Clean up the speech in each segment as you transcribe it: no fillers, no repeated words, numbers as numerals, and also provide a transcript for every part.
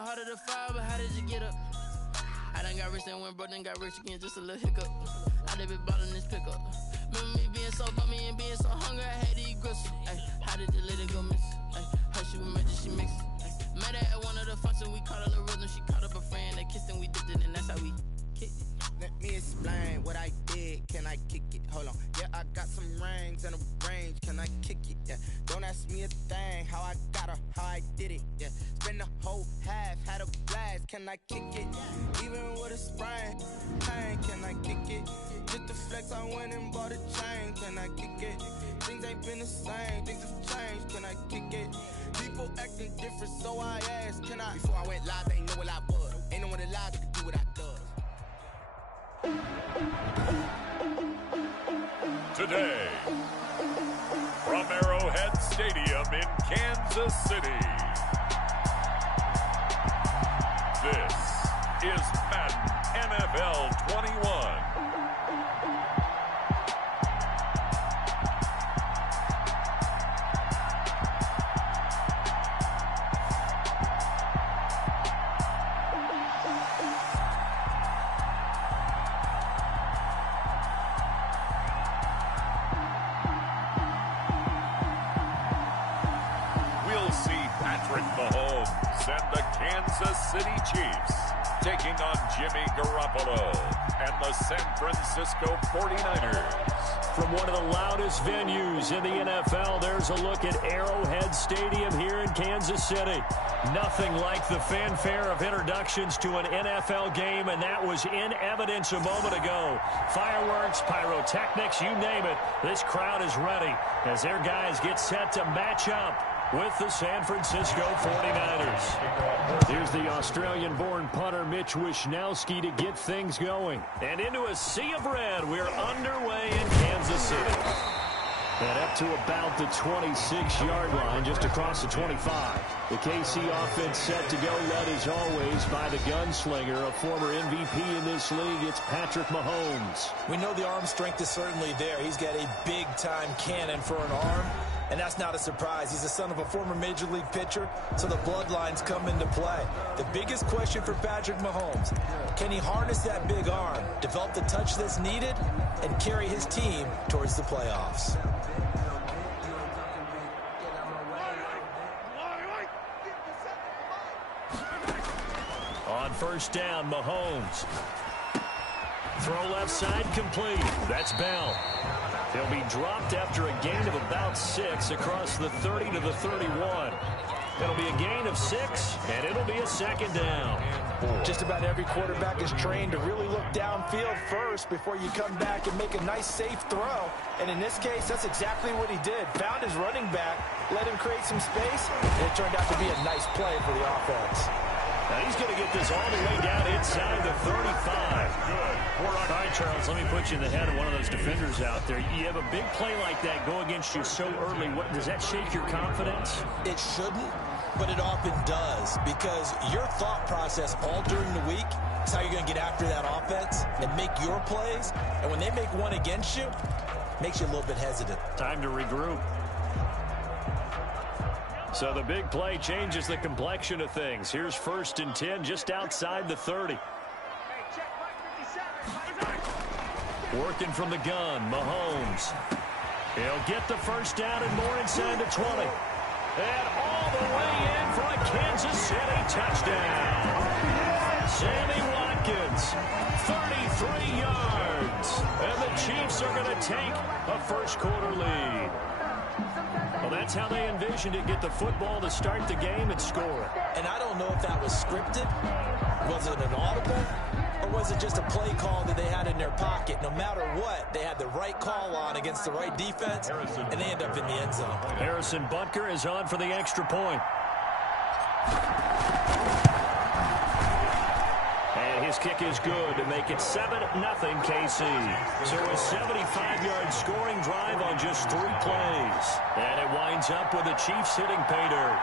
harder to fall, but how did you get up? I done got rich and went broke, then got rich again, just a little hiccup. I done been ballin' this pickup. Remember me being so bummy and being so hungry, I had to eat gristle. Ay, how did the lady go miss? Ay, her she was magic, she mixed. Met her at one of the functions, we caught her the rhythm. She caught up a friend, they kissed and we dipped it, and that's how we kicked it. Let me explain what I did. Can I kick it? Hold on. Yeah, I got some rings and a range. Can I kick it? Yeah. Don't ask me a thing. How I got her, how I did it. Yeah. Spend the whole half, had a blast. Can I kick it? Even with a sprain. Pain, can I kick it? Just the flex, I went and bought a chain. Can I kick it? Things ain't been the same. Things have changed. Can I kick it? People acting different, so I asked, can I? Before I went live, they ain't know what I was. Ain't no one alive that could do what I does. Today, from Arrowhead Stadium in Kansas City, this is Madden NFL 21. Mahomes and the Kansas City Chiefs taking on Jimmy Garoppolo and the San Francisco 49ers. From one of the loudest venues in the NFL, there's a look at Arrowhead Stadium here in Kansas City. Nothing like the fanfare of introductions to an NFL game, and that was in evidence a moment ago. Fireworks, pyrotechnics, you name it. This crowd is ready as their guys get set to match up with the San Francisco 49ers. Here's the Australian-born punter Mitch Wishnowsky to get things going. And into a sea of red, we're underway in Kansas City. And up to about the 26-yard line, just across the 25. The KC offense set to go, led as always by the gunslinger, a former MVP in this league. It's Patrick Mahomes. We know the arm strength is certainly there. He's got a big-time cannon for an arm. And that's not a surprise. He's the son of a former Major League pitcher, so the bloodlines come into play. The biggest question for Patrick Mahomes, can he harness that big arm, develop the touch that's needed, and carry his team towards the playoffs? On first down, Mahomes. Throw left side complete. That's Bell. He'll be dropped after a gain of about 6 across the 30 to the 31. It'll be a gain of 6, and it'll be a second down. Just about every quarterback is trained to really look downfield first before you come back and make a nice, safe throw. And in this case, that's exactly what he did. Found his running back, let him create some space, and it turned out to be a nice play for the offense. Now he's going to get this all the way down inside the 35. All right, Charles, let me put you in the head of one of those defenders out there. You have a big play like that go against you so early. Does that shake your confidence? It shouldn't, but it often does, because your thought process all during the week is how you're going to get after that offense and make your plays. And when they make one against you, it makes you a little bit hesitant. Time to regroup. So the big play changes the complexion of things. Here's 1st and 10 just outside the 30. Working from the gun, Mahomes. He'll get the first down and more inside the 20. And all the way in for a Kansas City touchdown. Sammy Watkins, 33 yards. And the Chiefs are going to take a first-quarter lead. Well, that's how they envisioned it. Get the football to start the game and score. And I don't know if that was scripted. Was it an audible? Or was it just a play call that they had in their pocket? No matter what, they had the right call on against the right defense, and they end up in the end zone. Harrison Butker is on for the extra point. And his kick is good to make it 7-0 KC. So a 75-yard scoring drive on just 3 plays. And it winds up with the Chiefs hitting pay dirt.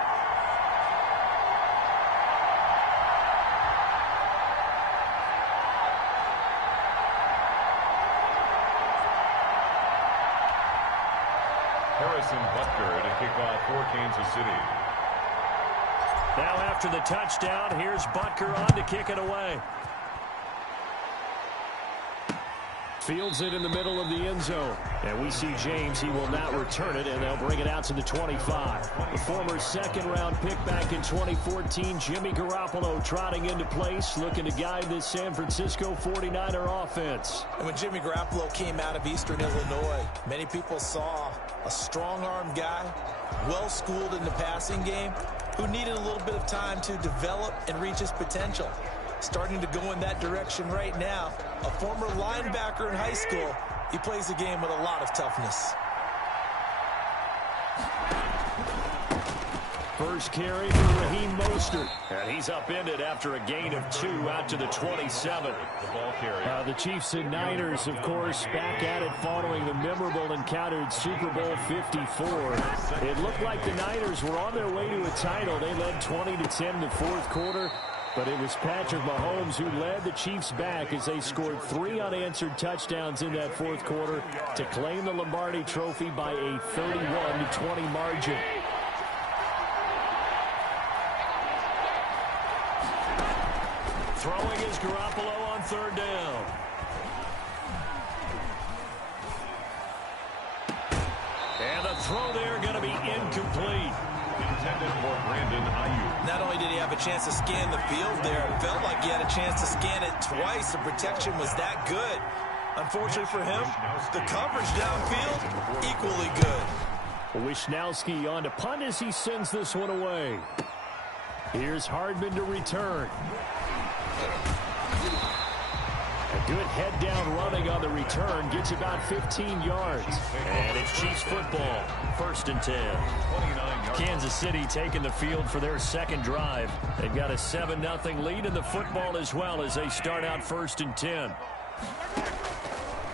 Harrison Butker to kick off for Kansas City. Now after the touchdown, here's Butker on to kick it away. Fields it in the middle of the end zone. And we see James. He will not return it, and they'll bring it out to the 25. The former second-round pick back in 2014, Jimmy Garoppolo trotting into place, looking to guide this San Francisco 49er offense. And when Jimmy Garoppolo came out of Eastern Illinois, many people saw a strong-arm guy, well-schooled in the passing game, who needed a little bit of time to develop and reach his potential. Starting to go in that direction right now. A former linebacker in high school, he plays the game with a lot of toughness. First carry for Raheem Mostert. And he's upended after a gain of 2 out to the 27. The ball carrier. The Chiefs and Niners, of course, back at it following the memorable encounter in Super Bowl 54. It looked like the Niners were on their way to a title. They led 20-10 in the fourth quarter. But it was Patrick Mahomes who led the Chiefs back as they scored 3 unanswered touchdowns in that fourth quarter to claim the Lombardi Trophy by a 31-20 margin. Throwing is Garoppolo on third down. And the throw there going to be incomplete. Intended for Brandon Ayuk. Not only did he have a chance to scan the field there, it felt like he had a chance to scan it twice. The protection was that good. Unfortunately for him, the coverage downfield, equally good. Wishnowski on to punt as he sends this one away. Here's Hardman to return. A good head-down running on the return. Gets about 15 yards. And it's Chiefs football. 1st and 10. Kansas City taking the field for their second drive. They've got a 7-0 lead in the football as well as they start out 1st and 10.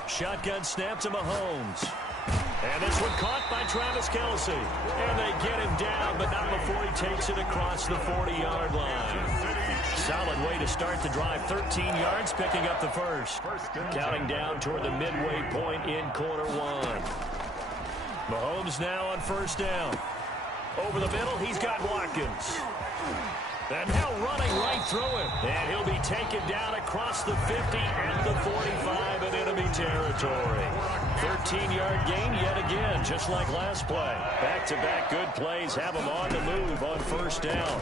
Shotgun snap to Mahomes. And this one caught by Travis Kelce. And they get him down, but not before he takes it across the 40-yard line. Solid way to start the drive. 13 yards, picking up the first. Counting down toward the midway point in quarter 1. Mahomes now on 1st down. Over the middle, he's got Watkins. And now running right through him. And he'll be taken down across the 50 and the 45 in enemy territory. 13-yard gain yet again, just like last play. Back-to-back good plays have him on the move on 1st down.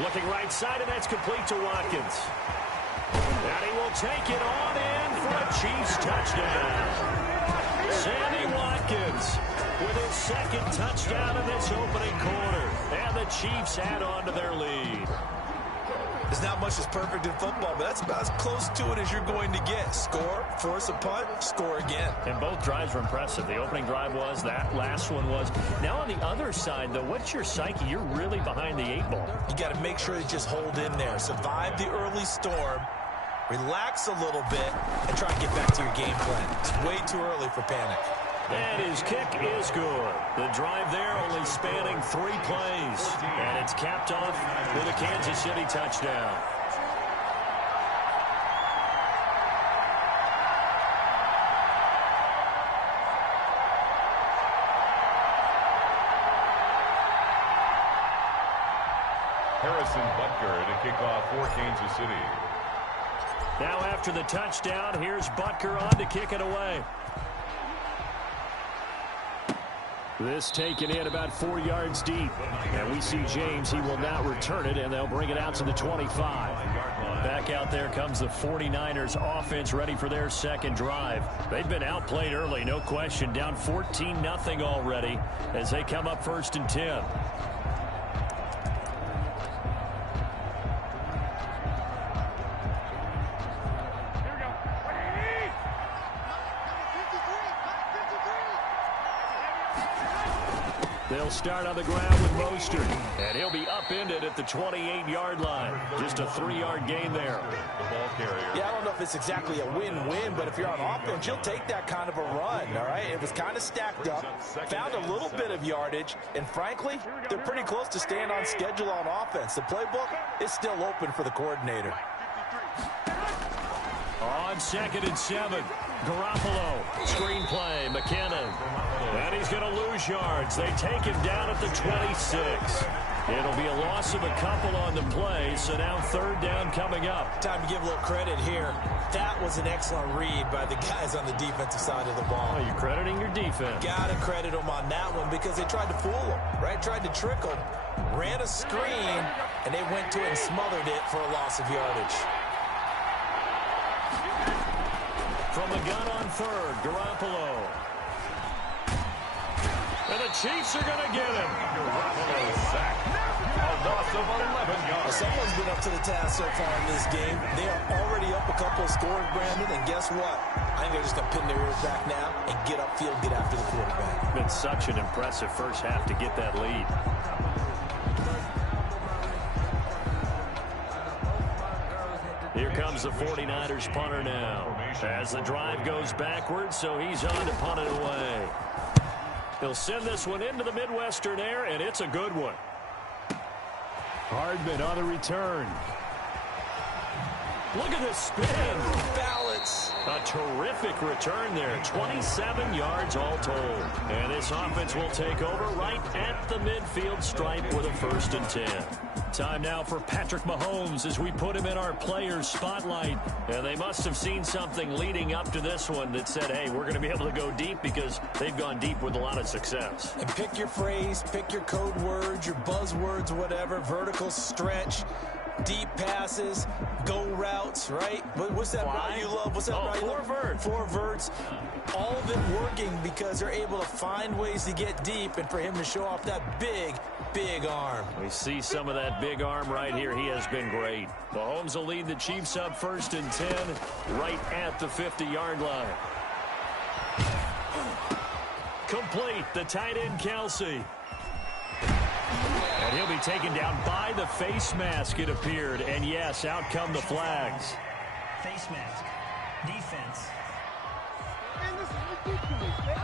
Looking right side, and that's complete to Watkins. And he will take it on in for a Chiefs touchdown. Sammy Watkins with his 2nd touchdown in this opening quarter. And the Chiefs add on to their lead. There's not much that's perfect in football, but that's about as close to it as you're going to get. Score, force a punt, score again. And both drives were impressive. The opening drive was, that last one was. Now on the other side, though, what's your psyche? You're really behind the 8 ball. You got to make sure you just hold in there. Survive the early storm, relax a little bit, and try to get back to your game plan. It's way too early for panic. And his kick is good. The drive there only spanning 3 plays. And it's capped off with a Kansas City touchdown. Harrison Butker to kick off for Kansas City. Now after the touchdown, here's Butker on to kick it away. This taken in about 4 yards deep. And we see James. He will not return it, and they'll bring it out to the 25. Back out there comes the 49ers offense ready for their second drive. They've been outplayed early, no question. Down 14-0 already as they come up 1st and 10. They'll start on the ground with Mostert. And he'll be upended at the 28-yard line. Just a 3-yard gain there. The ball carrier. Yeah, I don't know if it's exactly a win-win, but if you're on offense, you'll take that kind of a run, all right? It was kind of stacked up, found a little bit of yardage, and frankly, they're pretty close to staying on schedule on offense. The playbook is still open for the coordinator. On 2nd and 7, Garoppolo, screenplay, McKinnon. And he's going to lose yards. They take him down at the 26. It'll be a loss of a couple on the play, so now 3rd down coming up. Time to give a little credit here. That was an excellent read by the guys on the defensive side of the ball. Oh, you're crediting your defense. Got to credit them on that one because they tried to fool them, right? Tried to trick them, ran a screen, and they went to it and smothered it for a loss of yardage. From the gun on 3rd, Garoppolo. And the Chiefs are going to get him. Garoppolo sacked. A loss of 11 yards. Well, someone's been up to the task so far in this game. They are already up a couple of scores, Brandon, and guess what? I think they're just going to pin their ears back now and get upfield, get after the quarterback. Been such an impressive first half to get that lead. Here comes the 49ers punter now. As the drive goes backwards, so he's on to punt it away. He'll send this one into the Midwestern air, and it's a good one. Hardman on the return. Look at this spin. Balance. A terrific return there. 27 yards all told. And this offense will take over right at the midfield stripe with a 1st and 10. Time now for Patrick Mahomes as we put him in our players' spotlight. And they must have seen something leading up to this one that said, hey, we're going to be able to go deep because they've gone deep with a lot of success. And pick your phrase, pick your code words, your buzzwords, whatever, vertical stretch, deep passes, go routes, right? What's that route you love? What's that route you love? 4 verts. 4 verts. All of it working because they're able to find ways to get deep and for him to show off that big, big arm. We see some of that big arm right here. He has been great. Mahomes will lead the Chiefs up 1st and 10 right at the 50-yard line. Complete. The tight end, Kelsey. And he'll be taken down by the face mask, it appeared. And, yes, out come the flags. Face mask. Defense. Man, this is ridiculous, man.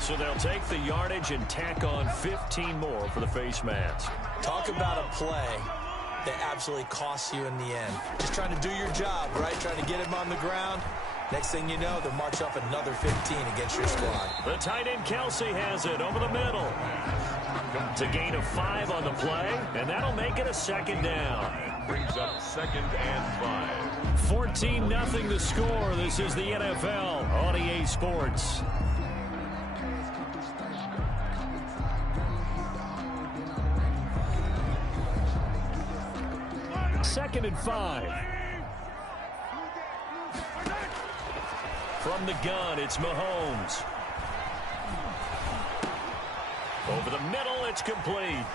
So they'll take the yardage and tack on 15 more for the face mask. Talk about a play that absolutely costs you in the end. Just trying to do your job, right? Trying to get him on the ground. Next thing you know, they'll march up another 15 against your squad. The tight end Kelsey has it over the middle. To gain of 5 on the play, and that'll make it a 2nd down. Brings up 2nd and 5. 14-0 the score. This is the NFL on EA Sports. Second and 5. From the gun, it's Mahomes. Over the middle, it's complete.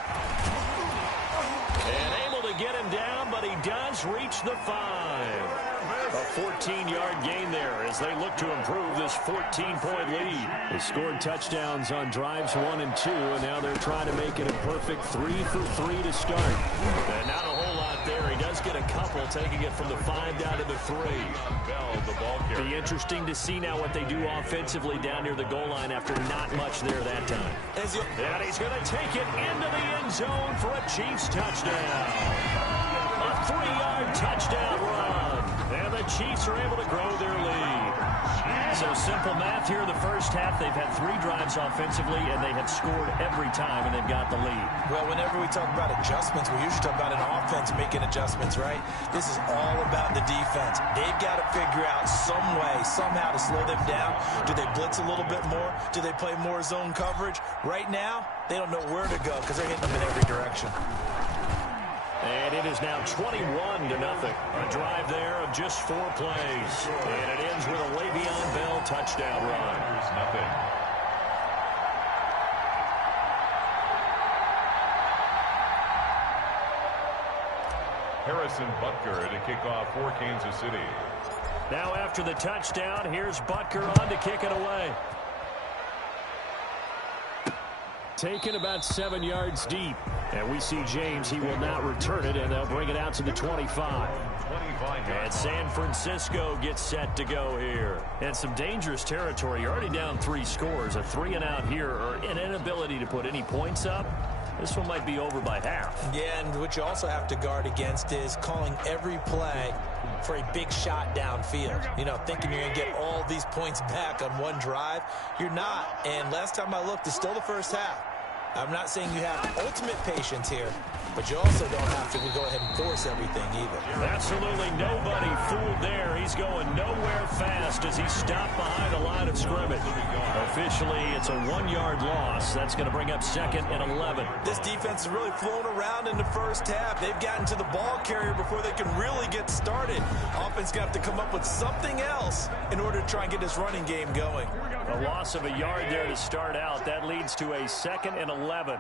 And able to get him down, but he does reach the 5. A 14-yard gain there as they look to improve this 14-point lead. They scored touchdowns on drives 1 and 2, and now they're trying to make it a perfect 3 for 3 to start. And not a whole lot there. He does get a couple, taking it from the 5 down to the 3. Bell, the ball carrier. Be interesting to see now what they do offensively down near the goal line after not much there that time. And he's going to take it into the end zone for a Chiefs touchdown. A 3-yard touchdown run. And the Chiefs are able to grow their lead. So simple math here in the first half. They've had 3 drives offensively, and they have scored every time, and they've got the lead. Well, whenever we talk about adjustments, we usually talk about an offense making adjustments, right? This is all about the defense. They've got to figure out some way, somehow to slow them down. Do they blitz a little bit more? Do they play more zone coverage? Right now, they don't know where to go because they're hitting them in every direction. And it is now 21-0. A drive there of just 4 plays. And it ends with a Le'Veon Bell touchdown run. There's nothing. Harrison Butker to kick off for Kansas City. Now after the touchdown, here's Butker on to kick it away. Taken about 7 yards deep. And we see James, he will not return it, and they'll bring it out to the 25. And San Francisco gets set to go here. And some dangerous territory. You're already down 3 scores. A 3-and-out here, or an inability to put any points up. this one might be over by half. Yeah, and what you also have to guard against is calling every play for a big shot downfield. You know, thinking you're going to get all these points back on one drive. You're not. And last time I looked, it's still the first half. I'm not saying you have ultimate patience here, but you also don't have to go ahead and force everything either. Absolutely nobody fooled there. He's going nowhere fast as he's stopped behind the line of scrimmage. Officially, it's a 1-yard loss. That's going to bring up 2nd and 11. This defense is really flown around in the first half. They've gotten to the ball carrier before they can really get started. Offense going to have to come up with something else in order to try and get this running game going. A loss of a yard there to start out. That leads to a 2nd and 11.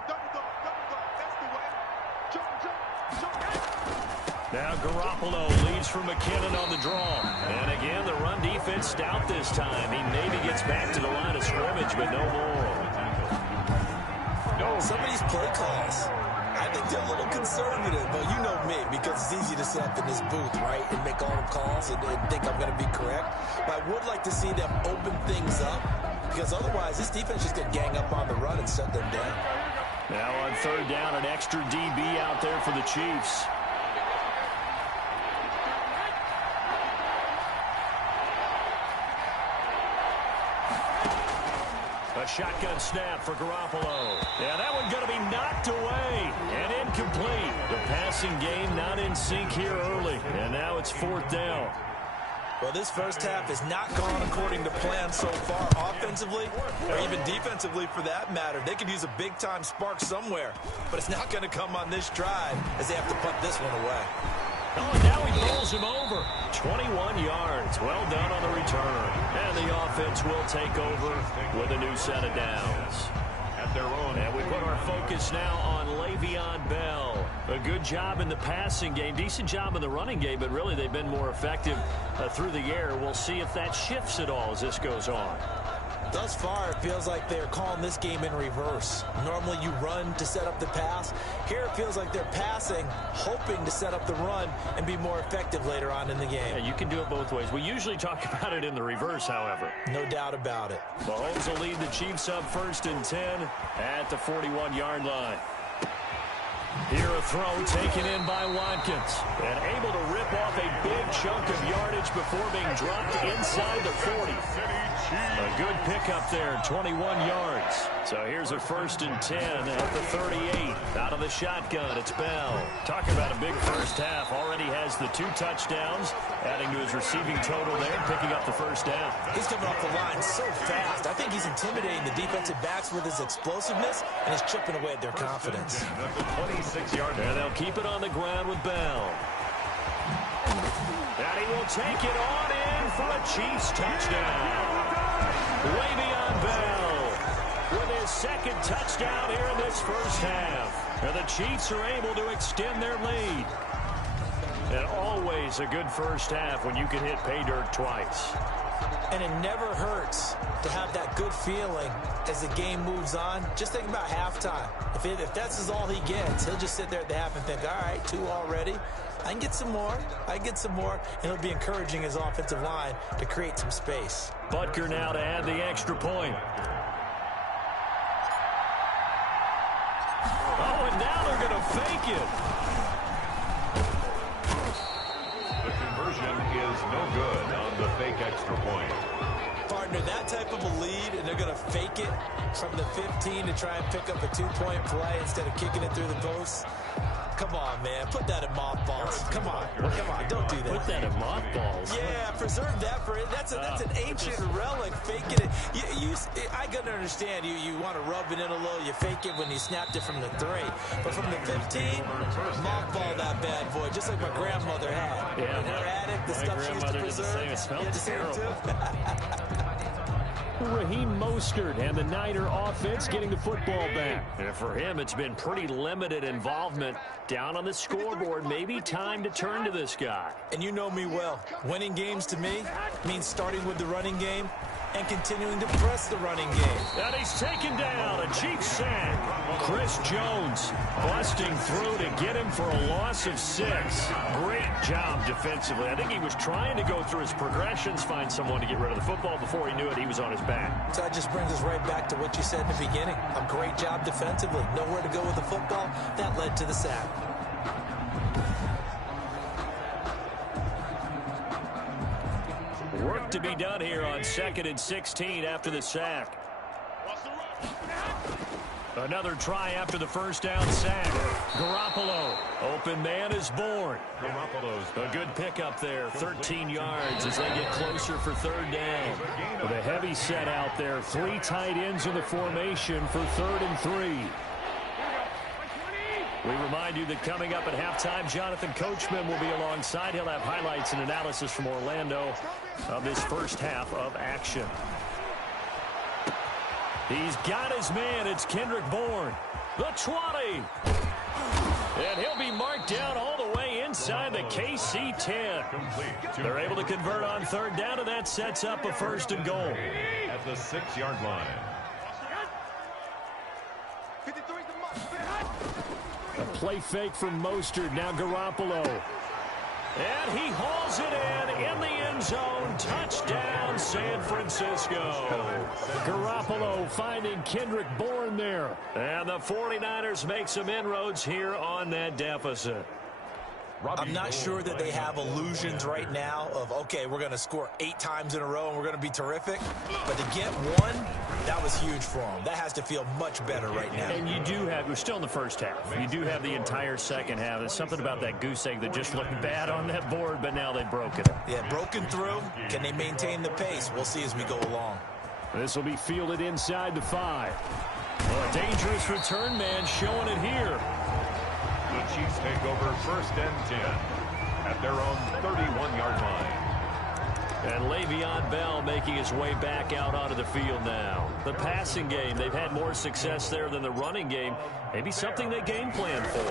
Now Garoppolo leads from McKinnon on the draw. And again, the run defense stout this time. He maybe gets back to the line of scrimmage, but no more. Some of these play calls, I think they're a little conservative, but you know me, because it's easy to sit up in this booth, right, and make all the calls and think I'm going to be correct. But I would like to see them open things up, because otherwise this defense just going to gang up on the run and shut them down. Now on 3rd down, an extra DB out there for the Chiefs. A shotgun snap for Garoppolo. Yeah, that one going to be knocked away and incomplete. The passing game not in sync here early. And now it's 4th down. Well, this first half has not gone according to plan so far offensively or even defensively for that matter. They could use a big-time spark somewhere, but it's not going to come on this drive as they have to punt this one away. Oh, now he rolls him over. 21 yards. Well done on the return. And the offense will take over with a new set of downs. And we put our focus now on Le'Veon Bell. A good job in the passing game. Decent job in the running game, but really they've been more effective through the air. We'll see if that shifts at all as this goes on. Thus far, it feels like they're calling this game in reverse. Normally you run to set up the pass. Here it feels like they're passing, hoping to set up the run and be more effective later on in the game. Yeah, you can do it both ways. We usually talk about it in the reverse, however. No doubt about it. Mahomes will lead the Chiefs up 1st and 10 at the 41-yard line. Here a throw taken in by Watkins. And able to rip off a big chunk of yardage before being dropped inside the 40. A good pickup there, 21 yards. So here's a 1st and 10 at the 38. Out of the shotgun, it's Bell. Talk about a big first half. Already has the 2 touchdowns, adding to his receiving total there, picking up the first down. He's coming off the line so fast. I think he's intimidating the defensive backs with his explosiveness, and he's chipping away at their confidence. 26-yard. And they'll keep it on the ground with Bell. And he will take it on in for a Chiefs touchdown. Le'Veon Bell with his 2nd touchdown here in this first half. And the Chiefs are able to extend their lead. And always a good first half when you can hit pay dirt twice. And it never hurts to have that good feeling as the game moves on. Just think about halftime. If that's all he gets, he'll just sit there at the half and think, all right, 2 already. I can get some more. I get some more. And he'll be encouraging his offensive line to create some space. Butker now to add the extra point. Oh, and now they're going to fake it. The conversion is no good on the fake extra point. Partner, that type of a lead, and they're going to fake it from the 15 to try and pick up a 2-point play instead of kicking it through the post. Come on, man. Put that in mothballs. Come on. Don't do that. Put that in mothballs. Yeah, preserve that for it. That's an ancient relic. Faking it. I gotta understand. You want to rub it in a little. You fake it when you snapped it from the 3. But from the 15, mothball that bad boy, just like my grandmother had. Yeah, in her attic, the stuff she used to preserve. It smells terrible. Too? Raheem Mostert and the Niner offense getting the football back. And for him, it's been pretty limited involvement down on the scoreboard. Maybe time to turn to this guy. And you know me well. Winning games to me means starting with the running game and continuing to press the running game. And he's taken down, a Chiefs sack. Chris Jones busting through to get him for a loss of 6. Great job defensively. I think he was trying to go through his progressions, find someone to get rid of the football. Before he knew it, he was on his back. back. So that just brings us right back to what you said in the beginning. A great job defensively. Nowhere to go with the football. That led to the sack. Work to be done here on 2nd and 16 after the sack. Another try after the first down sack. Garoppolo. Open man is born. Garoppolo's a good pickup there. 13 yards as they get closer for 3rd down. With a heavy set out there. 3 tight ends in the formation for 3rd and 3. We remind you that coming up at halftime, Jonathan Coachman will be alongside. He'll have highlights and analysis from Orlando of this first half of action. He's got his man. It's Kendrick Bourne. The 20. And he'll be marked down all the way inside the KC 10. They're able to convert on 3rd down, and that sets up a 1st and goal. At the 6-yard line. A play fake from Mostert. Now Garoppolo. And he hauls it in the end zone. Touchdown, San Francisco. Garoppolo finding Kendrick Bourne there. And the 49ers make some inroads here on that deficit. I'm not sure that they have illusions right now of, okay, we're going to score 8 times in a row and we're going to be terrific. But to get one, that was huge for them. That has to feel much better right now. And you do have, we're still in the first half. You do have the entire second half. There's something about that goose egg that just looked bad on that board, but now they've broken it. Yeah, broken through. Can they maintain the pace? We'll see as we go along. This will be fielded inside the 5. Well, a dangerous return man showing it here. The Chiefs take over 1st and 10 at their own 31-yard line. And Le'Veon Bell making his way back out onto the field now. The passing game, they've had more success there than the running game. Maybe something they game planned for.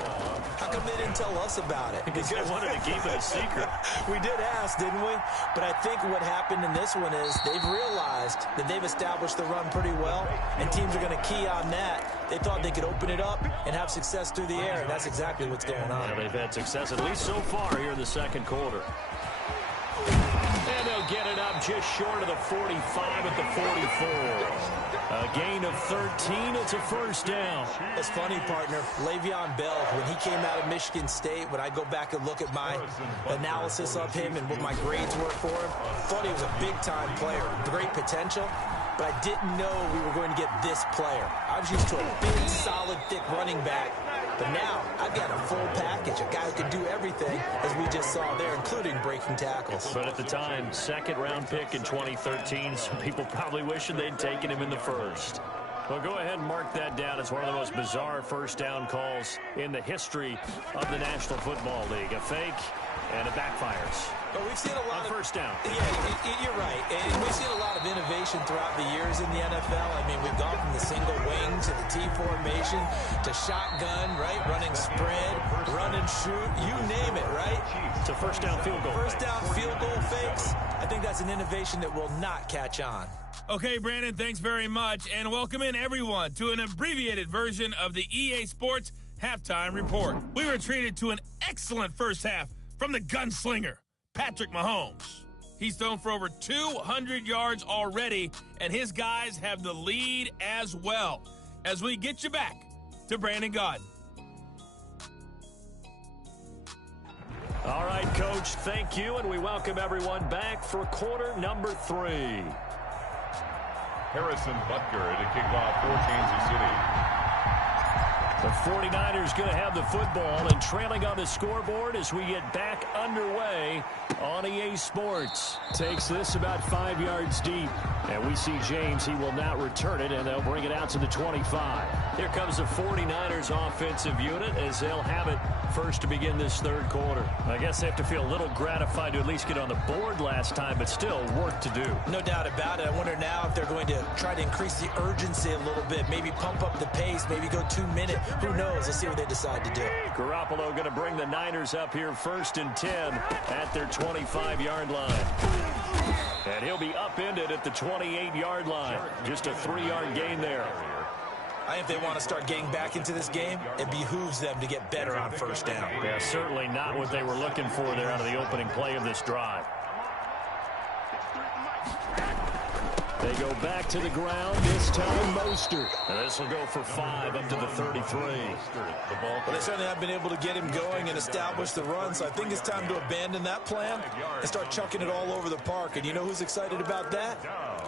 How come they didn't tell us about it? Because they wanted to keep it a secret. We did ask, didn't we? But I think what happened in this one is they've realized that they've established the run pretty well, and teams are going to key on that. They thought they could open it up and have success through the air, and that's exactly what's going on. Yeah, they've had success, at least so far here in the 2nd quarter. And they'll get it up just short of the 45 at the 44. A gain of 13. It's a 1st down. It's funny, partner. Le'Veon Bell, when he came out of Michigan State, when I go back and look at my analysis of him and what my grades were for him, thought he was a big-time player, great potential, but I didn't know we were going to get this player. I was used to a big, solid, thick running back, but now I've got a full package, a guy who can do everything, as we just saw there, including breaking tackles. But at the time, 2nd-round pick in 2013, some people probably wishing they'd taken him in the 1st. Well, go ahead and mark that down as one of the most bizarre 1st down calls in the history of the National Football League. A fake, and it backfires. But we've seen a lot of 1st down. Yeah, you're right. And we've seen a lot of innovation throughout the years in the NFL. I mean, we've gone from the single wing to the T formation to shotgun, right? Running spread, run and shoot, you name it, right? It's a 1st down field goal. 1st down field goal fakes. I think that's an innovation that will not catch on. Okay, Brandon, thanks very much. And welcome in, everyone, to an abbreviated version of the EA Sports Halftime Report. We were treated to an excellent first half from the gunslinger, Patrick Mahomes. He's thrown for over 200 yards already, and his guys have the lead as well. As we get you back to Brandon Gaudin. All right, Coach, thank you, and we welcome everyone back for quarter number 3. Harrison Butker to kick off for Kansas City. The 49ers going to have the football and trailing on the scoreboard as we get back underway on EA Sports. Takes this about 5 yards deep. And we see James, he will not return it, and they'll bring it out to the 25. Here comes the 49ers offensive unit as they'll have it first to begin this 3rd quarter. I guess they have to feel a little gratified to at least get on the board last time, but still work to do. No doubt about it. I wonder now if they're going to try to increase the urgency a little bit, maybe pump up the pace, maybe go 2 minute. Who knows? Let's see what they decide to do. Garoppolo going to bring the Niners up here 1st and 10 at their 25-yard line. And he'll be upended at the 28-yard line. Just a 3-yard gain there. I think if they want to start getting back into this game, it behooves them to get better on 1st down. Yeah, certainly not what they were looking for there out of the opening play of this drive. They go back to the ground, this time Mostert. And this will go for 5 up to the 33. Well, they certainly have been able to get him going and establish the run, so I think it's time to abandon that plan and start chucking it all over the park. And you know who's excited about that?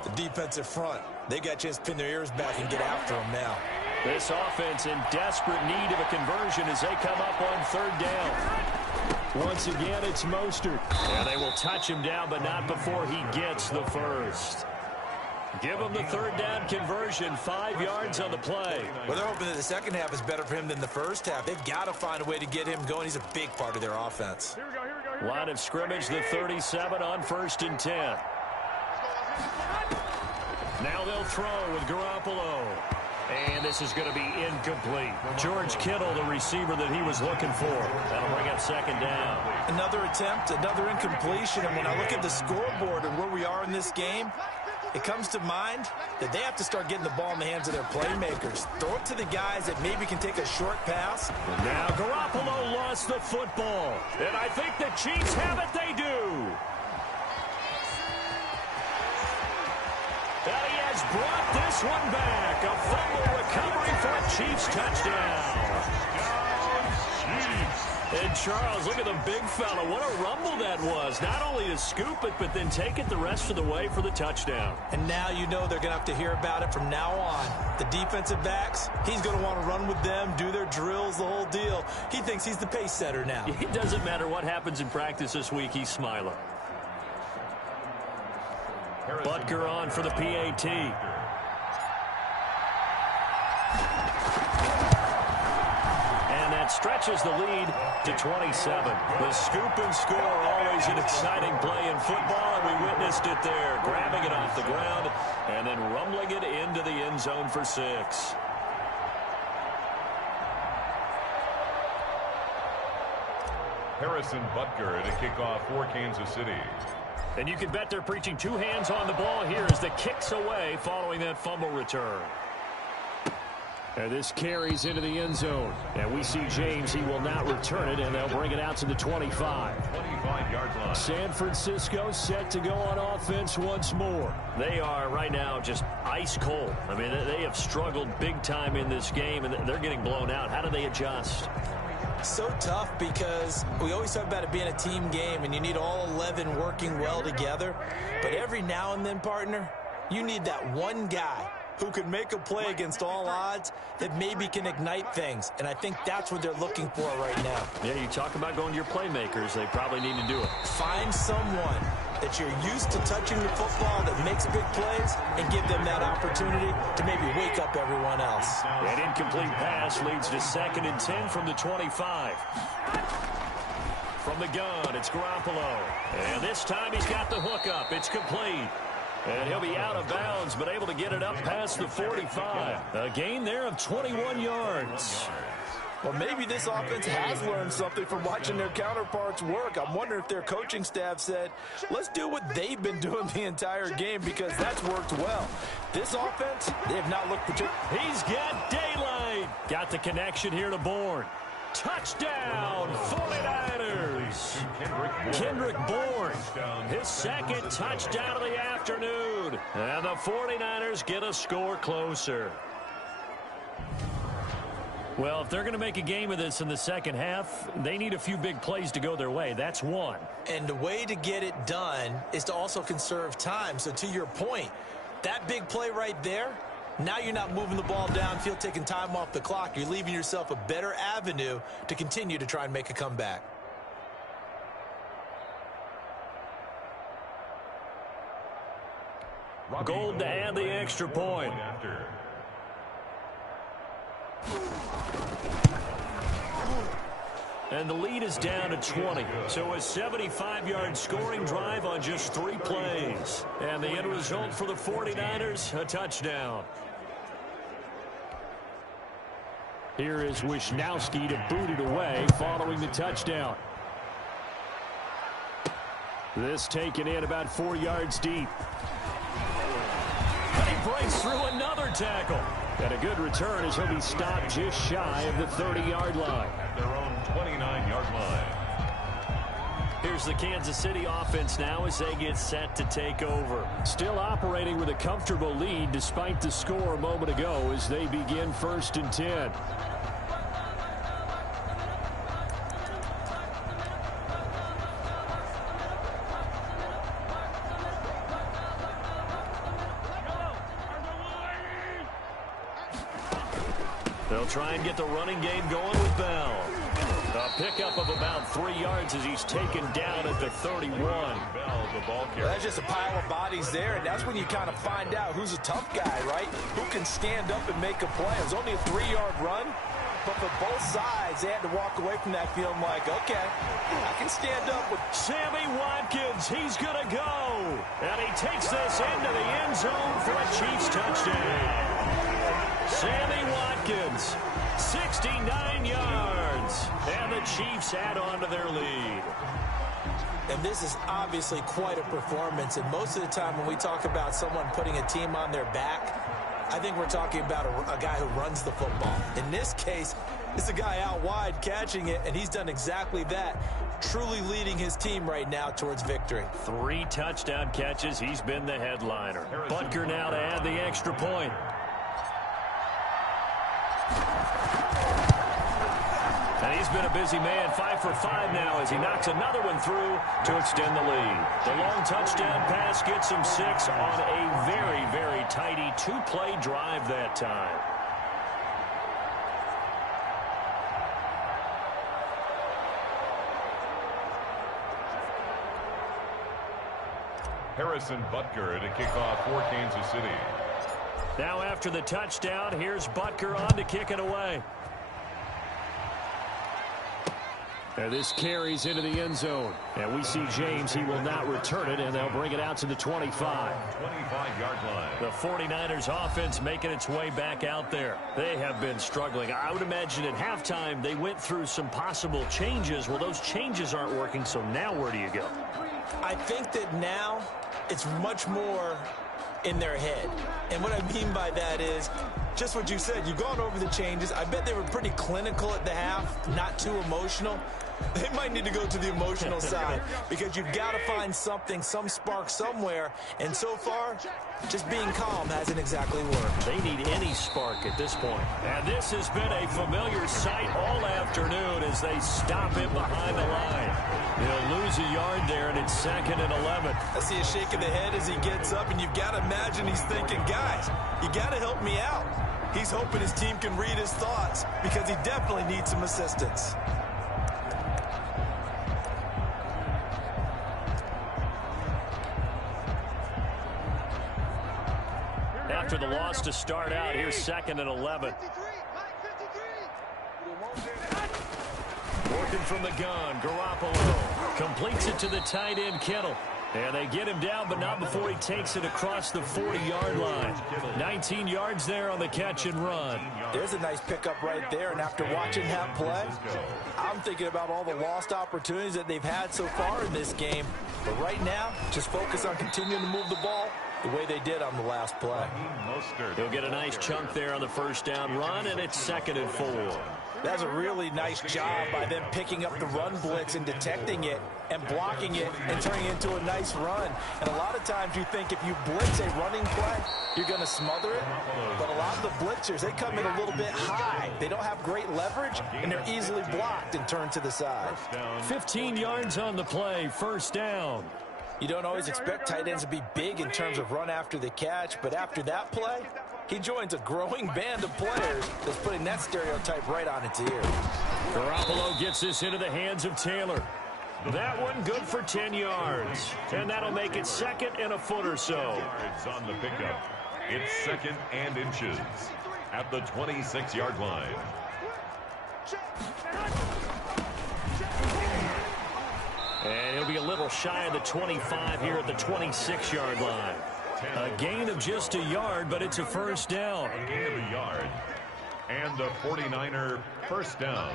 The defensive front. They got a chance to pin their ears back and get after him now. This offense in desperate need of a conversion as they come up on 3rd down. Once again, it's Mostert. And they will touch him down, but not before he gets the first. Give him the 3rd down conversion, 5 yards on the play. Well, they're hoping that the second half is better for him than the first half. They've got to find a way to get him going. He's a big part of their offense. Line of scrimmage, the 37 on 1st and 10. Now they'll throw with Garoppolo. And this is going to be incomplete. George Kittle, the receiver that he was looking for. That'll bring up 2nd down. Another attempt, another incompletion. And when I look at the scoreboard and where we are in this game, it comes to mind that they have to start getting the ball in the hands of their playmakers. Throw it to the guys that maybe can take a short pass. And now Garoppolo lost the football. And I think the Chiefs have it. They do. And he has brought this one back. A fumble recovery for a Chiefs touchdown. And Charles, look at the big fella. What a rumble that was. Not only to scoop it, but then take it the rest of the way for the touchdown. And now you know they're going to have to hear about it from now on. The defensive backs, he's going to want to run with them, do their drills, the whole deal. He thinks he's the pace setter now. It doesn't matter what happens in practice this week. He's smiling. Butker on for the PAT. And that stretches the lead to 27. The scoop and score, always an exciting play in football, and we witnessed it there. Grabbing it off the ground and then rumbling it into the end zone for 6. Harrison Butker to kick off for Kansas City. And you can bet they're preaching 2 hands on the ball here as the kick's away following that fumble return. And this carries into the end zone. And we see James, he will not return it, and they'll bring it out to the 25. 25-yard line. San Francisco set to go on offense once more. They are right now just ice cold. I mean, they have struggled big time in this game, and they're getting blown out. How do they adjust? So tough because we always talk about it being a team game and you need all 11 working well together. But every now and then, partner, you need that one guy who can make a play against all odds that maybe can ignite things. And I think that's what they're looking for right now. Yeah, you talk about going to your playmakers. They probably need to do it. Find someone that you're used to touching the football that makes big plays and give them that opportunity to maybe wake up everyone else. An incomplete pass leads to 2nd and 10 from the 25. From the gun, it's Garoppolo. And this time he's got the hook up. It's complete. And he'll be out of bounds, but able to get it up past the 45. A gain there of 21 yards. Well, maybe this offense has learned something from watching their counterparts work. I'm wondering if their coaching staff said, let's do what they've been doing the entire game because that's worked well. This offense, they have not looked particularly. He's got daylight. Got the connection here to Bourne. Touchdown, 49ers. Kendrick Bourne, his 2nd touchdown of the afternoon. And the 49ers get a score closer. Well, if they're going to make a game of this in the second half, they need a few big plays to go their way. That's one. And the way to get it done is to also conserve time. So to your point, that big play right there, now you're not moving the ball downfield, taking time off the clock. You're leaving yourself a better avenue to continue to try and make a comeback. Gold to add the extra point. And the lead is down to 20. So a 75-yard scoring drive on just 3 plays. And the end result for the 49ers, a touchdown. Here is Wisnowski to boot it away following the touchdown. This taken in about 4 yards deep. And he breaks through another tackle. And a good return as he'll be stopped just shy of the 30-yard line. At their own 29-yard line. Here's Here's the Kansas City offense now as they get set to take over. Still operating with a comfortable lead despite the score a moment ago as they begin 1st and 10. They'll try and get the running game going with Bell. A pickup of about 3 yards as he's taken down at the 31. Bell, the ball carrier. That's just a pile of bodies there, and that's when you kind of find out who's a tough guy, right? Who can stand up and make a play. It was only a 3-yard run, but for both sides, they had to walk away from that feeling like, okay, I can stand up with Sammy Watkins. He's going to go. And he takes this into the end zone for a Chiefs touchdown. Sammy Watkins, 69 yards. And the Chiefs add on to their lead. And this is obviously quite a performance. And most of the time when we talk about someone putting a team on their back, I think we're talking about a guy who runs the football. In this case, it's a guy out wide catching it, and he's done exactly that, truly leading his team right now towards victory. 3 touchdown catches. He's been the headliner. Butker now to add the extra point. And he's been a busy man, 5 for 5 now as he knocks another one through to extend the lead. The long touchdown pass gets him 6 on a very, very tidy 2-play drive that time. Harrison Butker to kick off for Kansas City. Now after the touchdown, here's Butker on to kick it away. And this carries into the end zone. And we see James, he will not return it, and they'll bring it out to the 25. 25-yard line. The 49ers offense making its way back out there. They have been struggling. I would imagine at halftime they went through some possible changes. Well, those changes aren't working, so now where do you go? I think that now it's much more in their head. And what I mean by that is just what you said. You've gone over the changes. I bet they were pretty clinical at the half, not too emotional. They might need to go to the emotional side because you've got to find something, some spark somewhere. And so far, just being calm hasn't exactly worked. They need any spark at this point. And this has been a familiar sight all afternoon as they stop him behind the line. He'll lose a yard there, and it's 2nd and 11. I see a shake of the head as he gets up, and you've got to imagine he's thinking, guys, you got to help me out. He's hoping his team can read his thoughts because he definitely needs some assistance. After the loss to start out, here's 2nd and 11. Working from the gun, Garoppolo completes it to the tight end, Kittle. And they get him down, but not before he takes it across the 40-yard line. 19 yards there on the catch and run. There's a nice pickup right there, and after watching that play, I'm thinking about all the lost opportunities that they've had so far in this game. But right now, just focus on continuing to move the ball the way they did on the last play. He'll get a nice chunk there on the first down run, and it's 2nd and 4. That's a really nice job by them picking up the run blitz and detecting it and blocking it and turning it into a nice run. And a lot of times you think if you blitz a running play, you're going to smother it. But a lot of the blitzers, they come in a little bit high. They don't have great leverage, and they're easily blocked and turned to the side. 15 yards on the play, 1st down. You don't always expect tight ends to be big in terms of run after the catch, but after that play, he joins a growing band of players that's putting that stereotype right on its ear. Garoppolo gets this into the hands of Taylor. That one good for 10 yards. And that'll make it 2nd and a foot or so. Yards on the pickup. It's 2nd and inches at the 26-yard line. And he'll be a little shy of the 25 here at the 26-yard line. A gain of just a yard, but it's a 1st down. A gain of a yard. And the 49er first down.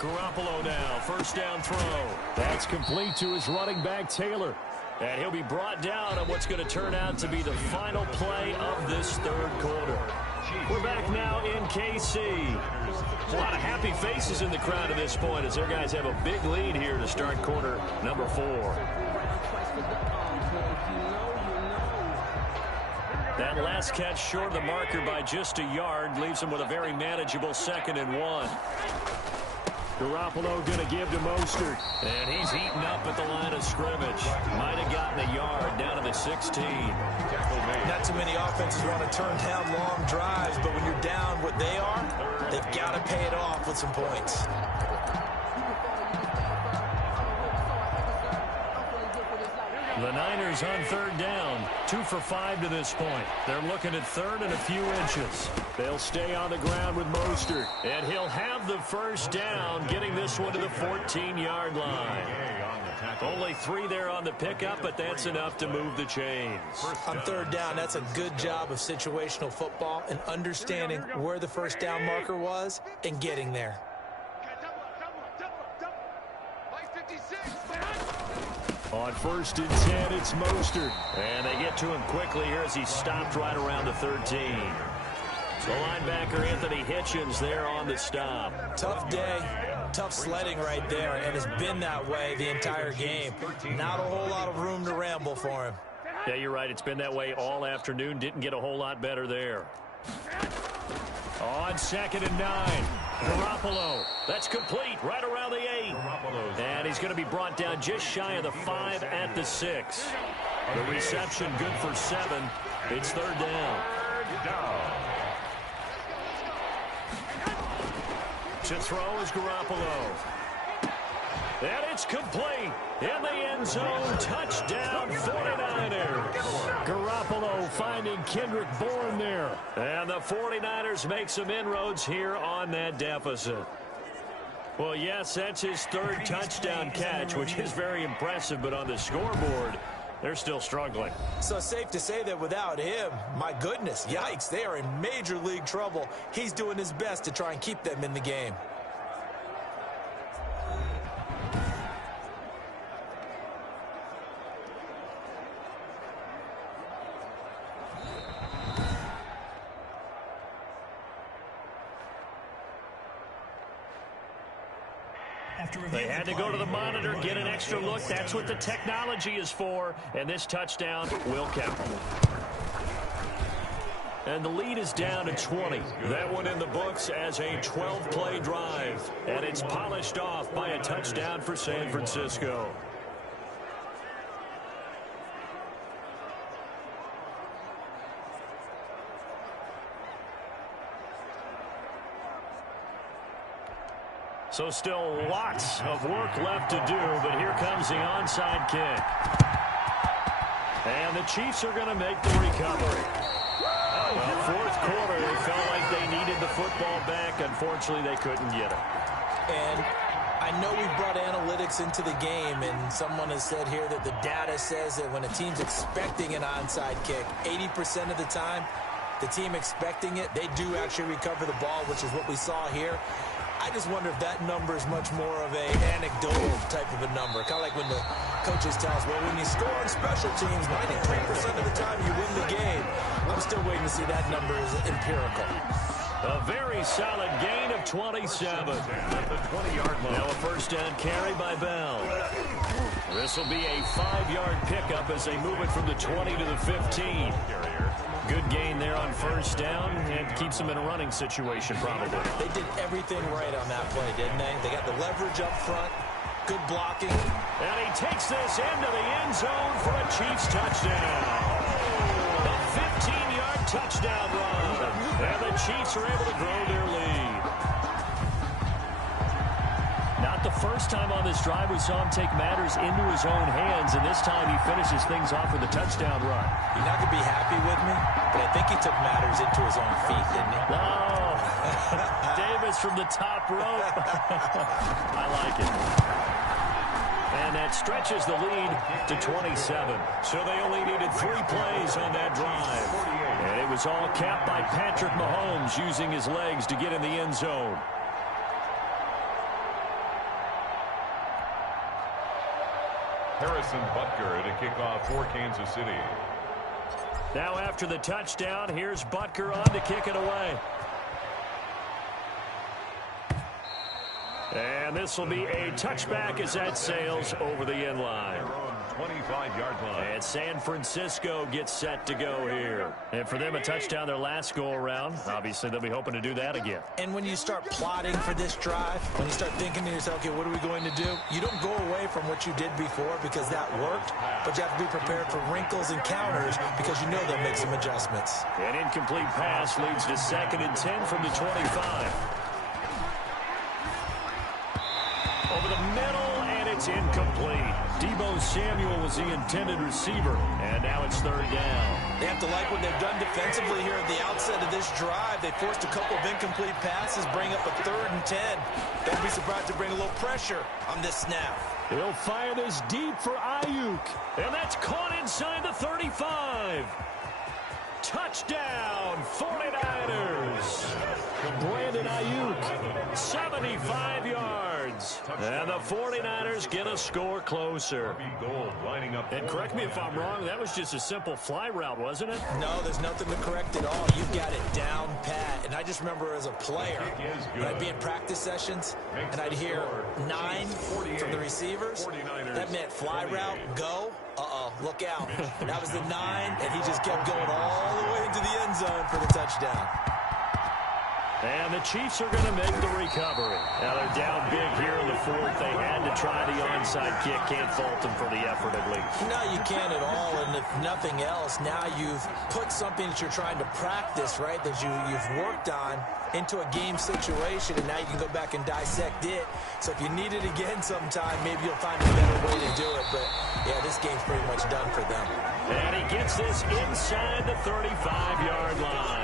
Garoppolo now, 1st down throw. That's complete to his running back, Taylor. And he'll be brought down on what's going to turn out to be the final play of this 3rd quarter. We're back now in KC. A lot of happy faces in the crowd at this point as their guys have a big lead here to start quarter number 4. That last catch short of the marker by just a yard leaves them with a very manageable 2nd and 1. Garoppolo going to give to Mostert. And he's eaten up at the line of scrimmage. Might have gotten a yard down to the 16. Not too many offenses want to turn down long drives, but when you're down what they are, they've got to pay it off with some points. The Niners on 3rd down. 2 for 5 to this point. They're looking at 3rd and a few inches. They'll stay on the ground with Mostert. And he'll have the first down, getting this one to the 14-yard line. Only 3 there on the pickup, but that's enough to move the chains. On 3rd down, that's a good job of situational football and understanding where the first down marker was and getting there. On 1st and 10, it's Mostert. And they get to him quickly here as he stopped right around the 13. So linebacker Anthony Hitchens there on the stop. Tough day, tough sledding right there, and it's been that way the entire game. Not a whole lot of room to ramble for him. Yeah, you're right. It's been that way all afternoon. Didn't get a whole lot better there. On 2nd and 9. Garoppolo. That's complete right around the 8. And he's going to be brought down just shy of the 5 at the 6. The reception good for 7. It's 3rd down. To throw is Garoppolo. And it's complete. In the end zone, touchdown 49ers. Garoppolo finding Kendrick Bourne there. And the 49ers make some inroads here on that deficit. Well, yes, that's his 3rd touchdown catch, which is very impressive, but on the scoreboard, they're still struggling. So safe to say that without him, my goodness, yikes, they are in major league trouble. He's doing his best to try and keep them in the game. They had to go to the monitor, get an extra look. That's what the technology is for. And this touchdown will count. And the lead is down to 20. That one in the books as a 12-play drive. And it's polished off by a touchdown for San Francisco. So still lots of work left to do, but here comes the onside kick. And the Chiefs are going to make the recovery. Well, 4th quarter, they felt like they needed the football back. Unfortunately, they couldn't get it. And I know we brought analytics into the game, and someone has said here that the data says that when a team's expecting an onside kick, 80% of the time, the team expecting it, they do actually recover the ball, which is what we saw here. I just wonder if that number is much more of a anecdotal type of a number. Kind of like when the coaches tell us, well, when you score on special teams, 93% of the time you win the game. I'm still waiting to see that number is empirical. A very solid gain of 27. At the 20-yard line. Now a first down carry by Bell. This will be a 5-yard pickup as they move it from the 20 to the 15. Good gain there on first down and keeps them in a running situation probably. They did everything right on that play, didn't they? They got the leverage up front, good blocking. And he takes this into the end zone for a Chiefs touchdown. A 15-yard touchdown run. And the Chiefs are able to grow their lead. Not the first time on this drive we saw him take matters into his own hands, and this time he finishes things off with a touchdown run. You're not going to be happy with me, but I think he took matters into his own feet, didn't he? Oh, Davis from the top rope. I like it. And that stretches the lead to 27. So they only needed 3 plays on that drive. And it was all capped by Patrick Mahomes using his legs to get in the end zone. Harrison Butker to kick off for Kansas City. Now after the touchdown, here's Butker on to kick it away. And this will be a touchback as that sails over the end line. 25-yard line. And San Francisco gets set to go here. And for them, a touchdown their last go-around. Obviously, they'll be hoping to do that again. And when you start plotting for this drive, when you start thinking to yourself, okay, what are we going to do? You don't go away from what you did before because that worked, but you have to be prepared for wrinkles and counters because you know they'll make some adjustments. An incomplete pass leads to 2nd and 10 from the 25. Over the middle, and it's incomplete. Deebo Samuel was the intended receiver, and now it's 3rd down. They have to like what they've done defensively here at the outset of this drive. They forced a couple of incomplete passes, bring up a 3rd and 10. Don't be surprised to bring a little pressure on this snap. He'll fire this deep for Ayuk, and that's caught inside the 35. Touchdown, 49ers. Brandon Ayuk, 75 yards. And the 49ers get a score closer. And correct me if I'm wrong, that was just a simple fly route, wasn't it? No, there's nothing to correct at all. You've got it down pat. And I just remember as a player, when I'd be in practice sessions, and I'd hear 9 from the receivers, that meant fly route, go. Look out. That was the 9, and he just kept going all the way into the end zone for the touchdown. And the Chiefs are going to make the recovery. Now they're down big here in the 4th. They had to try the onside kick. Can't fault them for the effort at least. No, you can't at all. And if nothing else, now you've put something that you're trying to practice, right, that you've worked on into a game situation, and now you can go back and dissect it. So if you need it again sometime, maybe you'll find a better way to do it. But, yeah, this game's pretty much done for them. And he gets this inside the 35-yard line.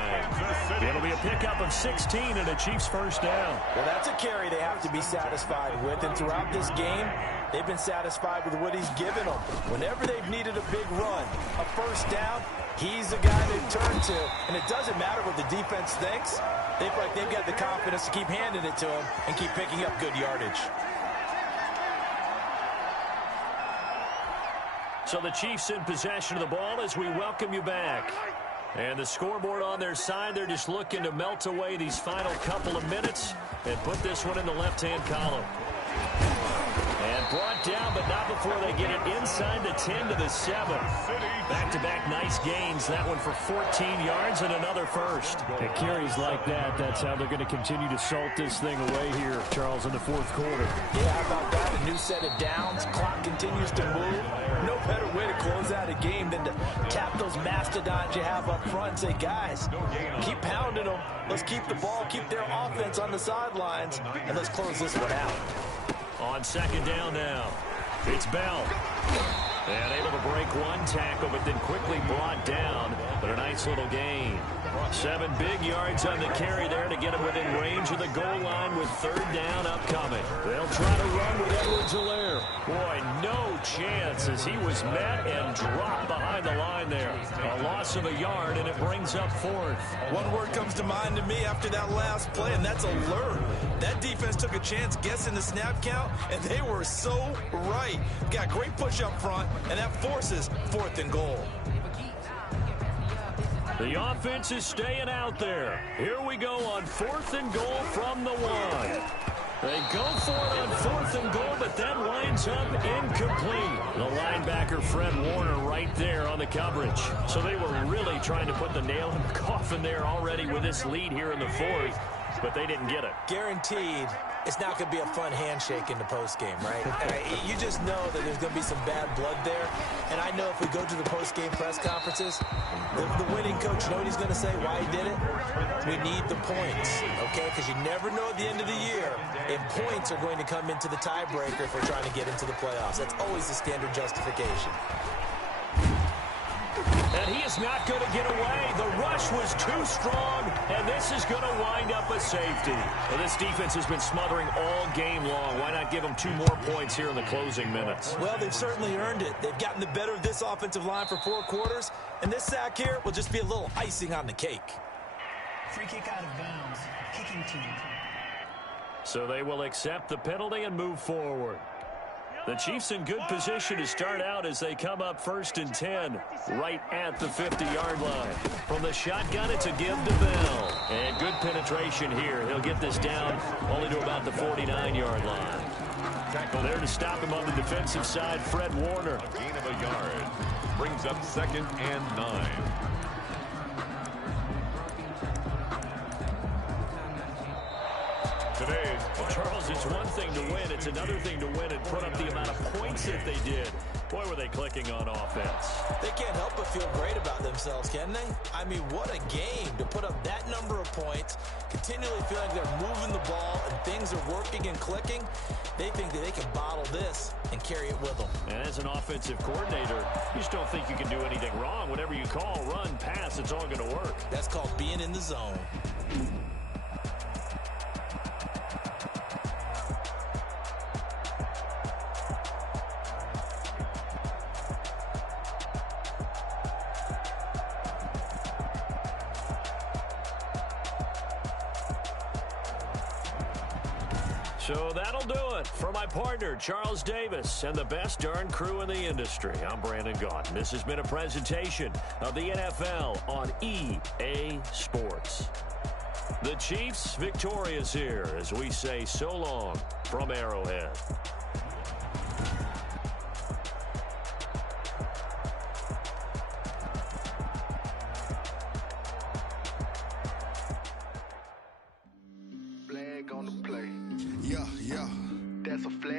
It'll be a pickup of 16 and a Chiefs 1st down. Well, that's a carry they have to be satisfied with. And throughout this game, they've been satisfied with what he's given them. Whenever they've needed a big run, a 1st down, he's the guy they've turned to. And it doesn't matter what the defense thinks. They feel like they've got the confidence to keep handing it to him and keep picking up good yardage. So the Chiefs in possession of the ball as we welcome you back. And the scoreboard on their side, they're just looking to melt away these final couple of minutes and put this one in the left-hand column. And brought down, but not before they get it inside the 10 to the 7. Back-to-back nice gains. That one for 14 yards and another 1st. At carries like that, that's how they're going to continue to salt this thing away here, Charles, in the 4th quarter. Yeah, how about that? A new set of downs. Clock continues to move. No better way to close out a game than to tap those mastodons you have up front and say, guys, keep pounding them. Let's keep the ball, keep their offense on the sidelines, and let's close this one out. On 2nd down now, it's Bell. And able to break one tackle, but then quickly brought down. But a nice little gain. 7 big yards on the carry there to get him within range of the goal line with 3rd down upcoming. They'll try to run with Edwards-Helaire. Boy, no chance as he was met and dropped behind the line there. A loss of a yard, and it brings up 4th. One word comes to mind to me after that last play, and that's alert. That defense took a chance guessing the snap count, and they were so right. Got great push up front, and that forces 4th and goal. The offense is staying out there. Here we go on 4th and goal from the 1. They go for it on 4th and goal, but that winds up incomplete. The linebacker, Fred Warner, right there on the coverage. So they were really trying to put the nail in the coffin there already with this lead here in the 4th, but they didn't get it. Guaranteed, it's not going to be a fun handshake in the postgame, right? You just know that there's going to be some bad blood there. And I know if we go to the postgame press conferences, the winning coach, you know what he's going to say, why he did it? We need the points, okay? Because you never know at the end of the year if points are going to come into the tiebreaker if we're trying to get into the playoffs. That's always the standard justification. And he is not going to get away. The rush was too strong, and this is going to wind up a safety. Well, this defense has been smothering all game long. Why not give them 2 more points here in the closing minutes? Well, they've certainly earned it. They've gotten the better of this offensive line for 4 quarters, and this sack here will just be a little icing on the cake. Free kick out of bounds. Kicking team. So they will accept the penalty and move forward. The Chiefs in good position to start out as they come up 1st and 10 right at the 50-yard line. From the shotgun, it's a give to Bell. And good penetration here. He'll get this down only to about the 49-yard line. Tackle there to stop him on the defensive side, Fred Warner. A gain of a yard. Brings up 2nd and 9. Well, Charles, it's one thing to win. It's another thing to win and put up the amount of points that they did. Boy, were they clicking on offense. They can't help but feel great about themselves, can they? I mean, what a game to put up that number of points, continually feeling like they're moving the ball and things are working and clicking. They think that they can bottle this and carry it with them. And as an offensive coordinator, you just don't think you can do anything wrong. Whatever you call, run, pass, it's all going to work. That's called being in the zone. So that'll do it for my partner, Charles Davis, and the best darn crew in the industry. I'm Brandon Gaudin. This has been a presentation of the NFL on EA Sports. The Chiefs victorious here as we say so long from Arrowhead. Flag on the play. Yeah, that's a flag.